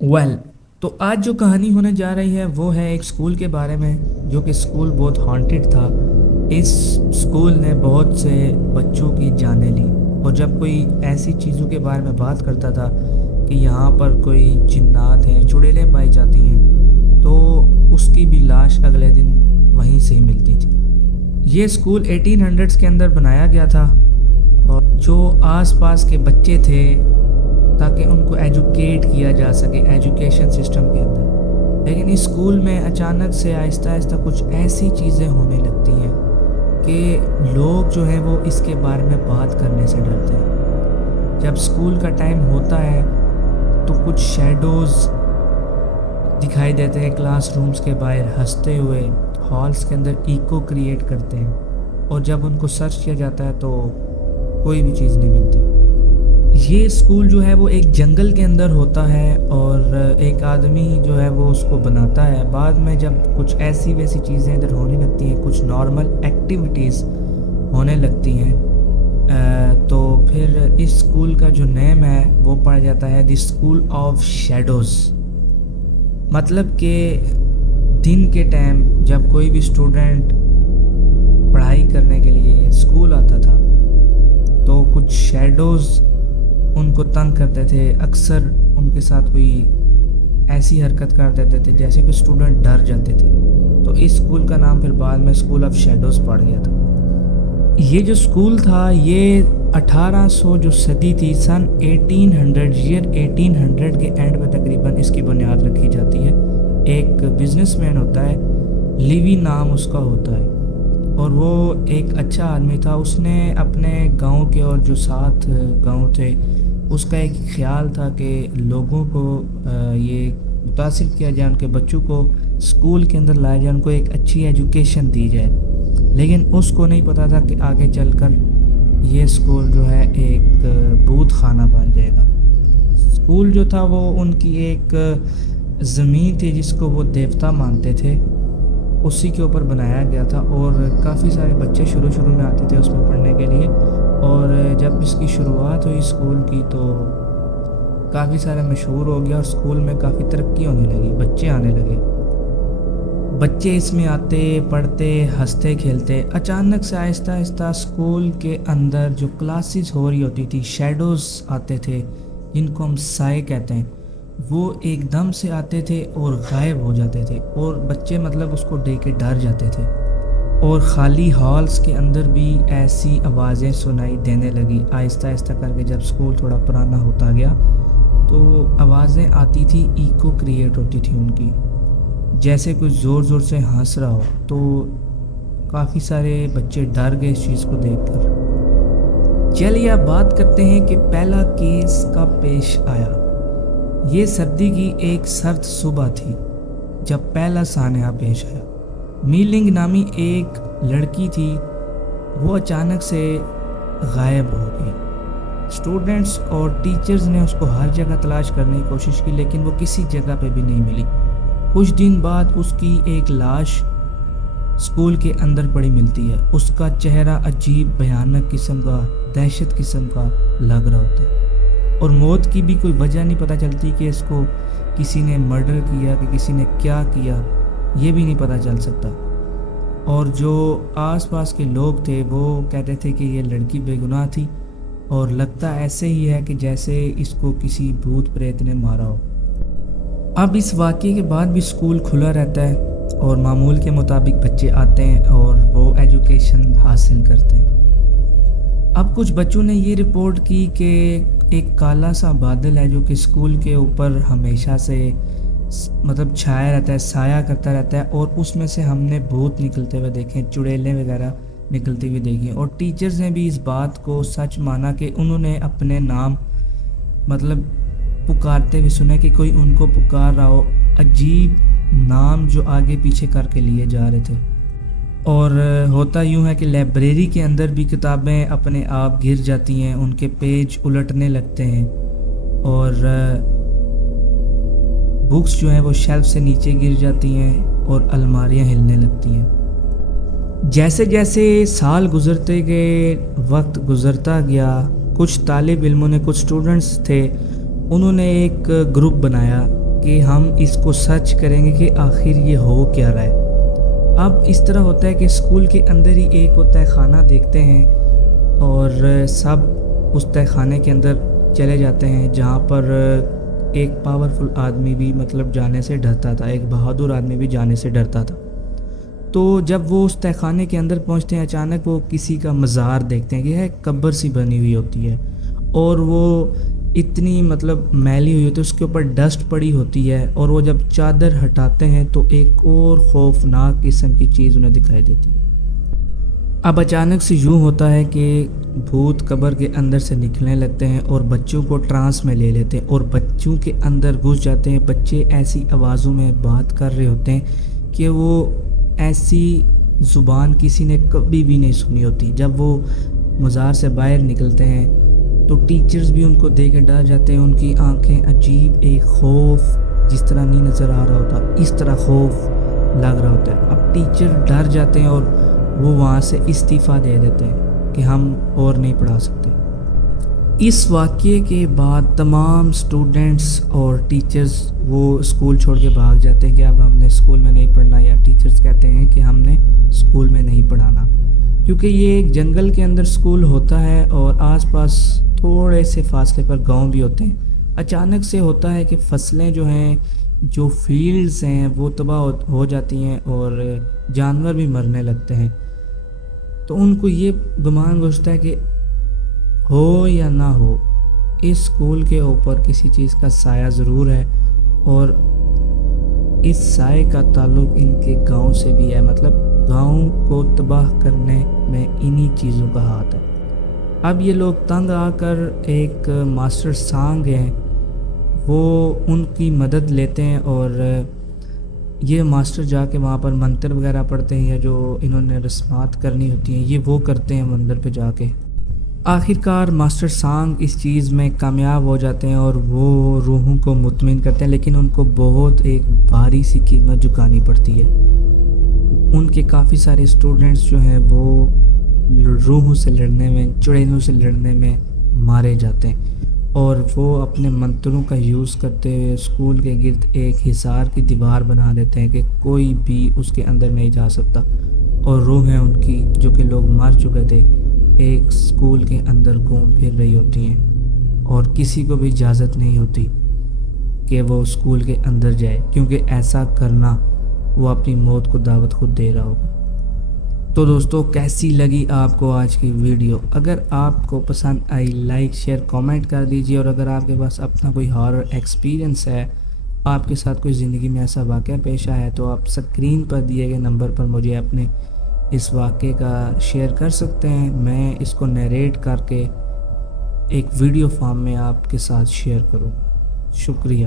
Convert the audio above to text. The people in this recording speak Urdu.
ویل تو آج جو کہانی ہونے جا رہی ہے وہ ہے ایک اسکول کے بارے میں، جو کہ اسکول بہت ہانٹڈ تھا۔ اس اسکول نے بہت سے بچوں کی جانیں لی، اور جب کوئی ایسی چیزوں کے بارے میں بات کرتا تھا کہ یہاں پر کوئی جنات ہیں، چڑیلیں پائی جاتی ہیں، تو اس کی بھی لاش اگلے دن وہیں سے ہی ملتی تھی۔ یہ اسکول 1800s کے اندر بنایا گیا تھا، اور جو آس پاس کے بچے تھے تاکہ ان کو ایجوکیٹ کیا جا سکے ایجوکیشن سسٹم کے اندر۔ لیکن اس اسکول میں اچانک سے آہستہ آہستہ کچھ ایسی چیزیں ہونے لگتی ہیں کہ لوگ جو ہیں وہ اس کے بارے میں بات کرنے سے ڈرتے ہیں۔ جب اسکول کا ٹائم ہوتا ہے تو کچھ شیڈوز دکھائی دیتے ہیں کلاس رومز کے باہر ہنستے ہوئے، ہالس کے اندر ایکو کریٹ کرتے ہیں، اور جب ان کو سرچ کیا جاتا ہے تو کوئی بھی چیز نہیں ملتی۔ یہ اسکول جو ہے وہ ایک جنگل کے اندر ہوتا ہے، اور ایک آدمی جو ہے وہ اس کو بناتا ہے۔ بعد میں جب کچھ ایسی ویسی چیزیں ادھر ہونے لگتی ہیں، کچھ نارمل ایکٹیویٹیز ہونے لگتی ہیں، تو پھر اس اسکول کا جو نیم ہے وہ پڑ جاتا ہے دی اسکول آف شیڈوز۔ مطلب کہ دن کے ٹائم جب کوئی بھی اسٹوڈنٹ پڑھائی کرنے کے لیے اسکول آتا تھا تو کچھ شیڈوز ان کو تنگ کرتے تھے، اکثر ان کے ساتھ کوئی ایسی حرکت کر دیتے تھے جیسے کہ اسٹوڈنٹ ڈر جاتے تھے، تو اس اسکول کا نام پھر بعد میں اسکول آف شیڈوز پڑ گیا تھا۔ یہ جو اسکول تھا یہ 1800 جو صدی تھی، سن 1800 کے اینڈ میں تقریباً اس کی بنیاد رکھی جاتی ہے۔ ایک بزنس مین ہوتا ہے، لیوی نام اس کا ہوتا ہے، اور وہ ایک اچھا آدمی تھا۔ اس نے اپنے گاؤں کے اور جو ساتھ گاؤں تھے اس کا ایک خیال تھا کہ لوگوں کو یہ متاثر کیا جائے، ان کے بچوں کو اسکول کے اندر لایا جائے، ان کو ایک اچھی ایجوکیشن دی جائے۔ لیکن اس کو نہیں پتہ تھا کہ آگے چل کر یہ اسکول جو ہے ایک بت خانہ بن جائے گا۔ اسکول جو تھا وہ ان کی ایک زمین تھی جس کو وہ دیوتا مانتے تھے، اسی کے اوپر بنایا گیا تھا، اور کافی سارے بچے شروع میں آتے تھے اس میں پڑھنے کے لیے۔ اور جب اس کی شروعات ہوئی اسکول کی تو کافی سارا مشہور ہو گیا، اور اسکول میں کافی ترقی ہونے لگی، بچے آنے لگے، بچے اس میں آتے، پڑھتے، ہنستے کھیلتے۔ اچانک سے آہستہ آہستہ اسکول کے اندر جو کلاسز ہو رہی ہوتی تھی، شیڈوز آتے تھے جن کو ہم سائے کہتے ہیں، وہ ایک دم سے آتے تھے اور غائب ہو جاتے تھے، اور بچے مطلب اس کو دیکھ کے ڈر جاتے تھے۔ اور خالی ہالس کے اندر بھی ایسی آوازیں سنائی دینے لگی۔ آہستہ آہستہ کر کے جب اسکول تھوڑا پرانا ہوتا گیا تو آوازیں آتی تھی، ایکو کریٹ ہوتی تھی ان کی، جیسے کوئی زور زور سے ہنس رہا ہو۔ تو کافی سارے بچے ڈر گئے اس چیز کو دیکھ کر۔ چلیے اب بات کرتے ہیں کہ پہلا کیس کب پیش آیا۔ یہ سردی کی ایک سرد صبح تھی جب پہلا سانحہ پیش آیا۔ میلنگ نامی ایک لڑکی تھی، وہ اچانک سے غائب ہو گئی۔ اسٹوڈنٹس اور ٹیچرز نے اس کو ہر جگہ تلاش کرنے کی کوشش کی، لیکن وہ کسی جگہ پہ بھی نہیں ملی۔ کچھ دن بعد اس کی ایک لاش اسکول کے اندر پڑی ملتی ہے۔ اس کا چہرہ عجیب، بھیانک قسم کا، دہشت قسم کا لگ رہا ہوتا ہے، اور موت کی بھی کوئی وجہ نہیں پتہ چلتی کہ اس کو کسی نے مرڈر کیا کہ کسی نے کیا کیا، یہ بھی نہیں پتہ چل سکتا۔ اور جو آس پاس کے لوگ تھے وہ کہتے تھے کہ یہ لڑکی بے گناہ تھی، اور لگتا ایسے ہی ہے کہ جیسے اس کو کسی بھوت پریت نے مارا ہو۔ اب اس واقعے کے بعد بھی اسکول کھلا رہتا ہے، اور معمول کے مطابق بچے آتے ہیں اور وہ ایجوکیشن حاصل کرتے ہیں۔ اب کچھ بچوں نے یہ رپورٹ کی کہ ایک کالا سا بادل ہے جو کہ اسکول کے اوپر ہمیشہ سے مطلب چھایا رہتا ہے، سایہ کرتا رہتا ہے، اور اس میں سے ہم نے بھوت نکلتے ہوئے دیکھیں، چڑیلیں وغیرہ نکلتی ہوئی دیکھی۔ اور ٹیچرز نے بھی اس بات کو سچ مانا کہ انہوں نے اپنے نام مطلب پکارتے ہوئے سنے کہ کوئی ان کو پکار رہا ہو، عجیب نام جو آگے پیچھے کر کے لیے جا رہے تھے۔ اور ہوتا یوں ہے کہ لائبریری کے اندر بھی کتابیں اپنے آپ گر جاتی ہیں، ان کے پیج الٹنے لگتے ہیں، اور بکس جو ہیں وہ شیلف سے نیچے گر جاتی ہیں، اور الماریاں ہلنے لگتی ہیں۔ جیسے جیسے سال گزرتے گئے، وقت گزرتا گیا، کچھ طالب علموں نے، کچھ سٹوڈنٹس تھے، انہوں نے ایک گروپ بنایا کہ ہم اس کو سرچ کریں گے کہ آخر یہ ہو کیا رہا ہے۔ اب اس طرح ہوتا ہے کہ اسکول کے اندر ہی ایک ہوتا ہے خانہ دیکھتے ہیں اور سب اس تہ خانے کے اندر چلے جاتے ہیں جہاں پر ایک پاورفل آدمی بھی مطلب جانے سے ڈرتا تھا، ایک بہادر آدمی بھی جانے سے ڈرتا تھا۔ تو جب وہ اس تہ خانے کے اندر پہنچتے ہیں اچانک وہ کسی کا مزار دیکھتے ہیں کہ یہ قبر سی بنی ہوئی ہوتی ہے اور وہ اتنی مطلب میلی ہوئی ہوتی ہے، اس کے اوپر ڈسٹ پڑی ہوتی ہے، اور وہ جب چادر ہٹاتے ہیں تو ایک اور خوفناک قسم کی چیز انہیں دکھائی دیتی ہے۔ اب اچانک سے یوں ہوتا ہے کہ بھوت قبر کے اندر سے نکلنے لگتے ہیں اور بچوں کو ٹرانس میں لے لیتے ہیں اور بچوں کے اندر گھس جاتے ہیں۔ بچے ایسی آوازوں میں بات کر رہے ہوتے ہیں کہ وہ ایسی زبان کسی نے کبھی بھی نہیں سنی ہوتی۔ جب وہ مزار سے باہر نکلتے ہیں تو ٹیچرز بھی ان کو دیکھ کے ڈر جاتے ہیں، ان کی آنکھیں عجیب ایک خوف جس طرح نہیں نظر آ رہا ہوتا، اس طرح خوف لگ رہا ہوتا ہے۔ اب ٹیچر ڈر جاتے ہیں اور وہ وہاں سے استعفیٰ دے دیتے ہیں کہ ہم اور نہیں پڑھا سکتے۔ اس واقعے کے بعد تمام سٹوڈنٹس اور ٹیچرز وہ اسکول چھوڑ کے بھاگ جاتے ہیں کہ اب ہم نے اسکول میں نہیں پڑھنا، یا ٹیچرز کہتے ہیں کہ ہم نے اسکول میں نہیں پڑھانا، کیونکہ یہ ایک جنگل کے اندر اسکول ہوتا ہے اور آس پاس تھوڑے سے فاصلے پر گاؤں بھی ہوتے ہیں۔ اچانک سے ہوتا ہے کہ فصلیں جو ہیں، جو فیلڈز ہیں وہ تباہ ہو جاتی ہیں اور جانور بھی مرنے لگتے ہیں۔ تو ان کو یہ گمان گزرتا ہے کہ ہو یا نہ ہو اس اسکول کے اوپر کسی چیز کا سایہ ضرور ہے، اور اس سائے کا تعلق ان کے گاؤں سے بھی ہے، مطلب گاؤں کو تباہ کرنے میں انہی چیزوں کا ہاتھ ہے۔ اب یہ لوگ تنگ آ کر ایک ماسٹر سانگ ہیں وہ ان کی مدد لیتے ہیں، اور یہ ماسٹر جا کے وہاں پر منتر وغیرہ پڑھتے ہیں، یا جو انہوں نے رسمات کرنی ہوتی ہیں یہ وہ کرتے ہیں مندر پہ جا کے۔ آخرکار ماسٹر سانگ اس چیز میں کامیاب ہو جاتے ہیں اور وہ روحوں کو مطمئن کرتے ہیں، لیکن ان کو بہت ایک بھاری سی قیمت چکانی پڑتی ہے۔ ان کے کافی سارے اسٹوڈنٹس جو ہیں وہ روحوں سے لڑنے میں، چڑیلوں سے لڑنے میں مارے جاتے ہیں، اور وہ اپنے منتروں کا یوز کرتے ہوئے اسکول کے گرد ایک حصار کی دیوار بنا دیتے ہیں کہ کوئی بھی اس کے اندر نہیں جا سکتا، اور روحیں ان کی جو کہ لوگ مر چکے تھے ایک اسکول کے اندر گھوم پھر رہی ہوتی ہیں، اور کسی کو بھی اجازت نہیں ہوتی کہ وہ اسکول کے اندر جائے، کیونکہ ایسا کرنا وہ اپنی موت کو دعوت خود دے رہا ہوگا۔ تو دوستو کیسی لگی آپ کو آج کی ویڈیو؟ اگر آپ کو پسند آئی لائک شیئر کامنٹ کر دیجیے، اور اگر آپ کے پاس اپنا کوئی ہارر ایکسپیرینس ہے، آپ کے ساتھ کوئی زندگی میں ایسا واقعہ پیش آیا ہے، تو آپ سکرین پر دیے گئے نمبر پر مجھے اپنے اس واقعے کا شیئر کر سکتے ہیں۔ میں اس کو نیریٹ کر کے ایک ویڈیو فارم میں آپ کے ساتھ شیئر کروں گا۔ شکریہ۔